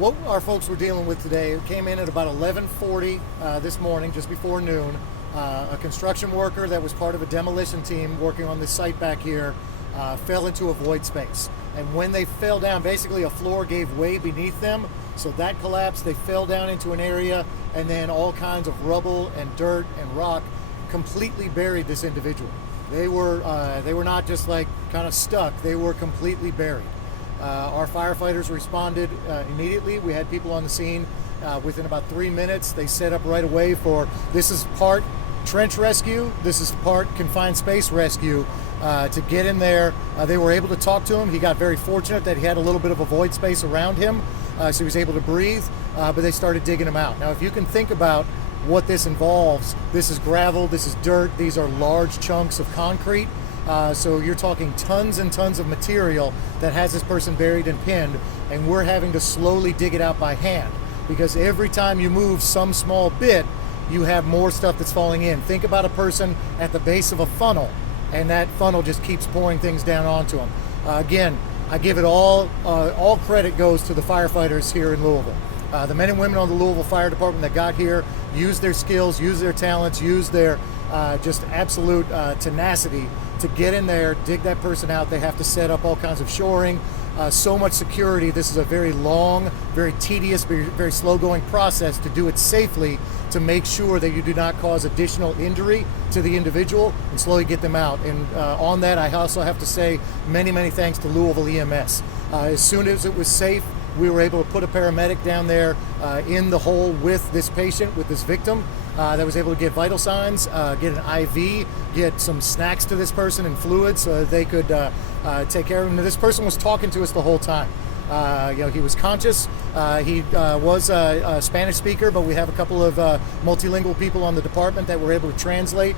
What our folks were dealing with today, it came in at about 11:40 this morning, just before noon. A construction worker that was part of a demolition team working on this site back here fell into a void space. And when they fell down, basically a floor gave way beneath them. So that collapsed, they fell down into an area, and then all kinds of rubble and dirt and rock completely buried this individual. They were not just like kind of stuck, they were completely buried. Our firefighters responded immediately. We had people on the scene within about 3 minutes. They set up right away for, this is part trench rescue, this is part confined space rescue, to get in there. They were able to talk to him. He got very fortunate that he had a little bit of a void space around him, so he was able to breathe, but they started digging him out. Now, if you can think about what this involves, this is gravel, this is dirt, these are large chunks of concrete. So you're talking tons and tons of material that has this person buried and pinned, and we're having to slowly dig it out by hand, because every time you move some small bit, you have more stuff that's falling in. Think about a person at the base of a funnel, and that funnel just keeps pouring things down onto them. Again, I give it all credit goes to the firefighters here in Louisville. The men and women on the Louisville Fire Department that got here used their skills, used their talents, used their just absolute tenacity to get in there, dig that person out. They have to set up all kinds of shoring, so much security. This is a very long, very tedious, very slow-going process to do it safely, to make sure that you do not cause additional injury to the individual and slowly get them out. And on that, I also have to say many, many thanks to Louisville EMS. As soon as it was safe, we were able to put a paramedic down there in the hole with this patient, with this victim, that was able to get vital signs, get an IV, get some snacks to this person and fluids so that they could take care of him. Now, this person was talking to us the whole time. He was conscious. He was a Spanish speaker, but we have a couple of multilingual people on the department that were able to translate.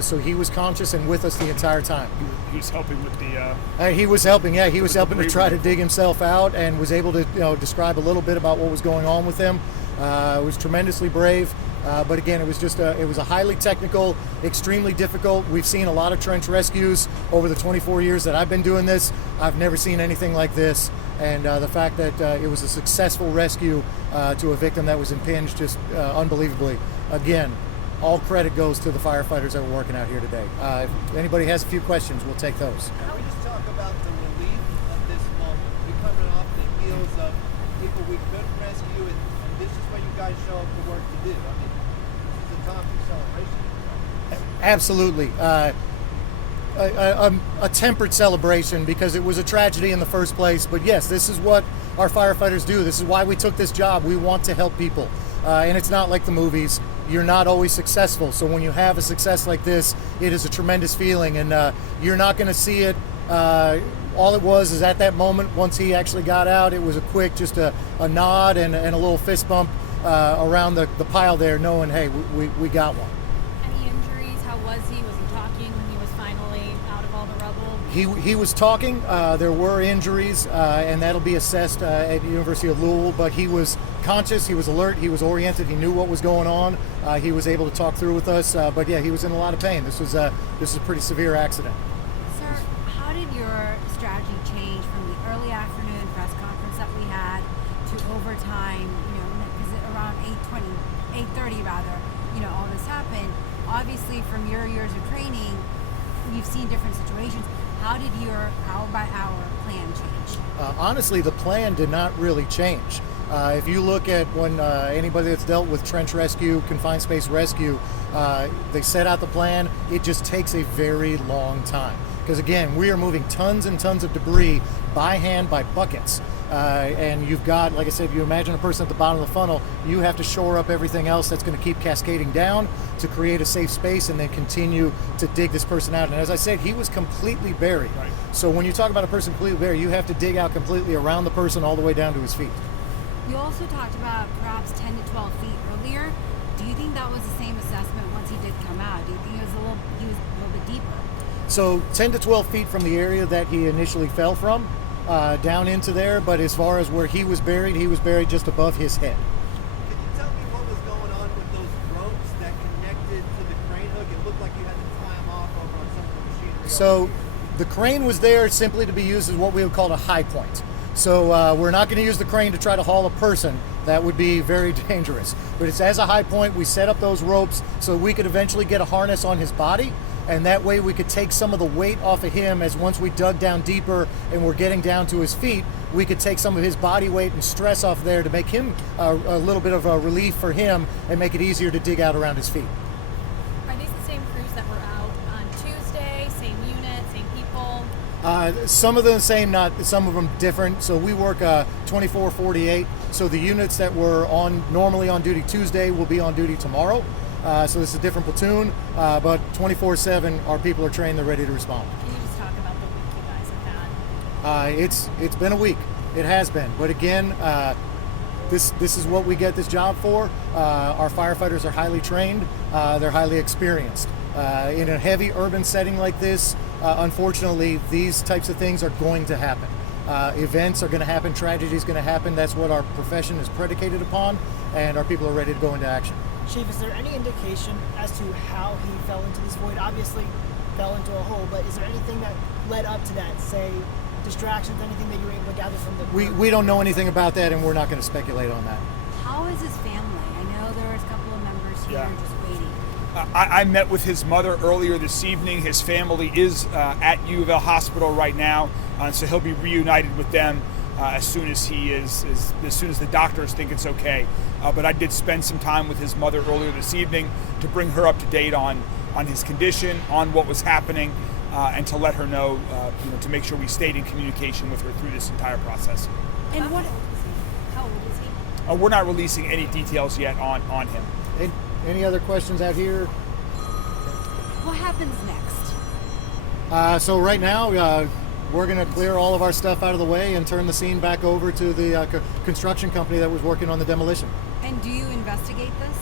So he was conscious and with us the entire time. He was helping with the... he was helping, yeah. He was helping to try to dig himself out, and was able to describe a little bit about what was going on with him. It was tremendously brave. But again, it was just it was a highly technical, extremely difficult. We've seen a lot of trench rescues over the 24 years that I've been doing this. I've never seen anything like this. And the fact that it was a successful rescue to a victim that was impinged, just unbelievably. Again, all credit goes to the firefighters that were working out here today. If anybody has a few questions, we'll take those. Can we just talk about the relief of this moment? We're coming off the heels of people we couldn't rescue, and this is what you guys show up to work to do. I mean, this is a time for celebration. Absolutely. A tempered celebration, because it was a tragedy in the first place. But yes, this is what our firefighters do. This is why we took this job. We want to help people. And it's not like the movies. You're not always successful. So when you have a success like this, it is a tremendous feeling. And you're not going to see it. All it was is at that moment, once he actually got out, it was a quick, just a nod and a little fist bump around the pile there, knowing, hey, we got one. Any injuries? How was he? Was he talking when he was finally out of all the rubble? He was talking. There were injuries, and that'll be assessed at the University of Louisville, but he was conscious, he was alert, he was oriented, he knew what was going on. He was able to talk through with us, but yeah, he was in a lot of pain. This was a pretty severe accident. Sir, how did your strategy change from the early afternoon press conference that we had to overtime, because around 8:30 rather, all this happened? Obviously, from your years of training, you've seen different situations. How did your hour-by-hour plan change? Honestly, the plan did not really change. If you look at when anybody that's dealt with trench rescue, confined space rescue, they set out the plan, it just takes a very long time. Because again, we are moving tons and tons of debris by hand, by buckets. And you've got, like I said, you imagine a person at the bottom of the funnel, you have to shore up everything else that's going to keep cascading down to create a safe space and then continue to dig this person out. And as I said, he was completely buried. Right. So when you talk about a person completely buried, you have to dig out completely around the person all the way down to his feet. You also talked about perhaps 10 to 12 feet earlier. Do you think that was the same assessment once he did come out? Do you think he was a little bit deeper? So 10 to 12 feet from the area that he initially fell from, down into there, but as far as where he was buried just above his head. Can you tell me what was going on with those ropes that connected to the crane hook? It looked like you had to tie them off over on some of the machinery. So the crane was there simply to be used as what we would call a high point. So we're not going to use the crane to try to haul a person. That would be very dangerous. But it's as a high point, we set up those ropes so we could eventually get a harness on his body, and that way we could take some of the weight off of him, as once we dug down deeper and we're getting down to his feet, we could take some of his body weight and stress off there to make him a little bit of a relief for him and make it easier to dig out around his feet. Are these the same crews that were out on Tuesday? Same unit, same people? Some of them same, not some of them different. So we work 24/48. So the units that were normally on duty Tuesday will be on duty tomorrow. So this is a different platoon, but 24/7 our people are trained, they're ready to respond. Can you just talk about the week you guys have had? It's been a week. It has been. But again, this is what we get this job for. Our firefighters are highly trained. They're highly experienced. In a heavy urban setting like this, unfortunately, these types of things are going to happen. Events are going to happen. Tragedy is going to happen. That's what our profession is predicated upon, and our people are ready to go into action. Chief, is there any indication as to how he fell into this void? Obviously, fell into a hole, but is there anything that led up to that? Say, distractions, anything that you were able to gather from the... We don't know anything about that, and we're not going to speculate on that. How is his family? I know there was a couple of members here just waiting. I met with his mother earlier this evening. His family is at Louisville Hospital right now, so he'll be reunited with them as soon as as soon as the doctors think it's okay. But I did spend some time with his mother earlier this evening to bring her up to date on his condition, on what was happening, and to let her know, to make sure we stayed in communication with her through this entire process. And what? How old is he? We're not releasing any details yet on him. Any other questions out here? What happens next? So right now, we're going to clear all of our stuff out of the way and turn the scene back over to the construction company that was working on the demolition. And do you investigate this?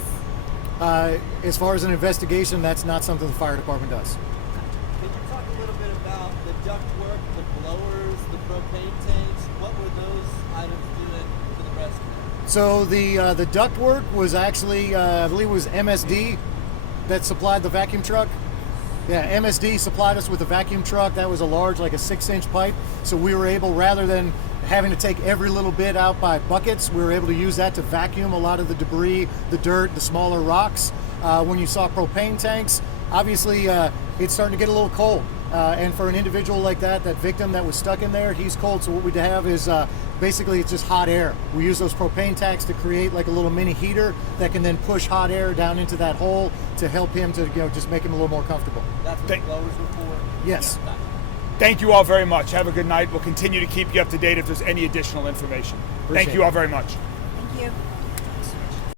As far as an investigation, that's not something the fire department does. Can you talk a little bit about the ductwork, the blowers, the propane tanks? What were those items doing for the rescue? So the ductwork was actually, I believe it was MSD that supplied the vacuum truck. Yeah, MSD supplied us with a vacuum truck. That was a large, like a 6-inch pipe. So we were able, rather than having to take every little bit out by buckets, we were able to use that to vacuum a lot of the debris, the dirt, the smaller rocks. When you saw propane tanks, obviously it's starting to get a little cold. And for an individual like that victim that was stuck in there, he's cold. So what we have is basically it's just hot air. We use those propane tanks to create like a little mini heater that can then push hot air down into that hole to help him to just make him a little more comfortable. That's what the blowers were for? Yes. Yeah. Thank you all very much. Have a good night. We'll continue to keep you up to date if there's any additional information. Appreciate Thank you all very much. Thank you.